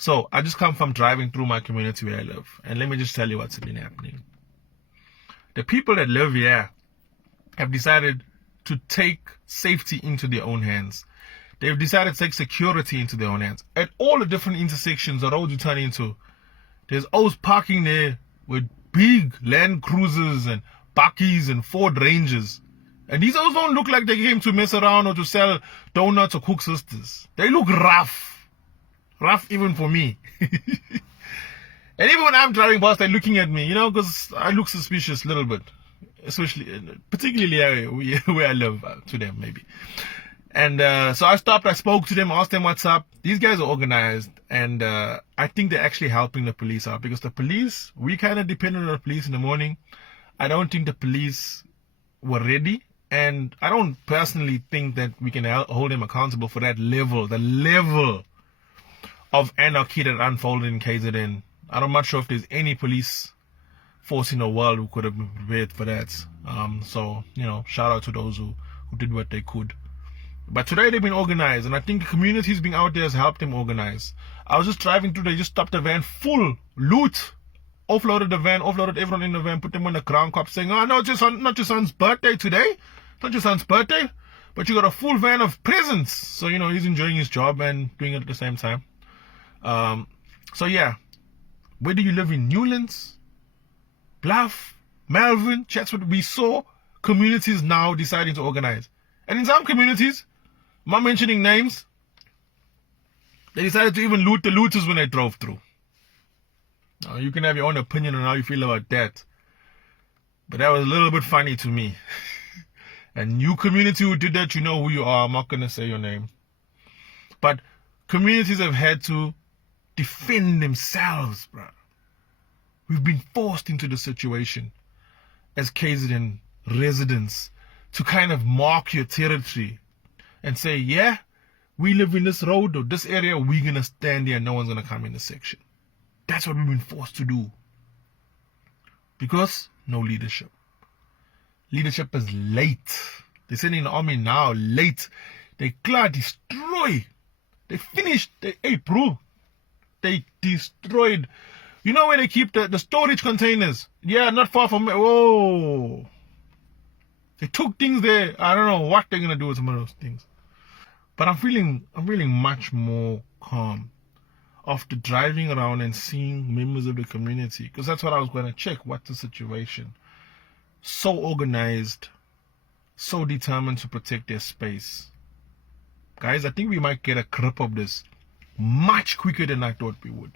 So I just come from driving through my community where I live. And let me just tell you what's been happening. The people that live here have decided to take safety into their own hands. They've decided to take security into their own hands. At all the different intersections, the roads you turn into, there's always parking there with big Land Cruisers and Buckies and Ford Rangers. And these always don't look like they came to mess around or to sell donuts or cook sisters. They look rough. Rough even for me. And even when I'm driving past, they're looking at me, because I look suspicious a little bit. Particularly where I live, to them maybe. And so I stopped, I spoke to them, asked them what's up. These guys are organized, and I think they're actually helping the police out, because the police, we kind of depended on the police in the morning. I don't think the police were ready, and I don't personally think that we can hold them accountable for that level, the level of anarchy that unfolded in KZN. I'm not sure if there's any police force in the world who could have been prepared for that. So, shout out to those who did what they could. But today they've been organized, and I think the communities being out there has helped them organize. I was just driving through, they just stopped the van full, loot, offloaded the van, offloaded everyone in the van, put them on the ground, cop saying, oh, no, it's not your son's birthday today. It's not your son's birthday, but you got a full van of presents. So, he's enjoying his job and doing it at the same time. So yeah, where do you live in? Newlands, Bluff, Melvin, Chatswood? We saw communities now deciding to organize. And in some communities, I'm not mentioning names, they decided to even loot the looters when they drove through. Now, you can have your own opinion on how you feel about that, but that was a little bit funny to me. A new community who did that, you know who you are. I'm not going to say your name. But communities have had to defend themselves, bro. We've been forced into the situation as KZN residents to kind of mark your territory and say, yeah, we live in this road or this area, we're going to stand here and no one's going to come in this section. That's what we've been forced to do. Because no leadership. Leadership is late. They're sending the army now, late. They destroy. They finished. They destroyed. You know where they keep the storage containers? Yeah, not far from. Whoa. They took things there. I don't know what they're gonna do with some of those things. But I'm feeling much more calm after driving around and seeing members of the community, because that's what I was going to check. What's the situation? So organized, so determined to protect their space. Guys, I think we might get a grip of this much quicker than I thought we would.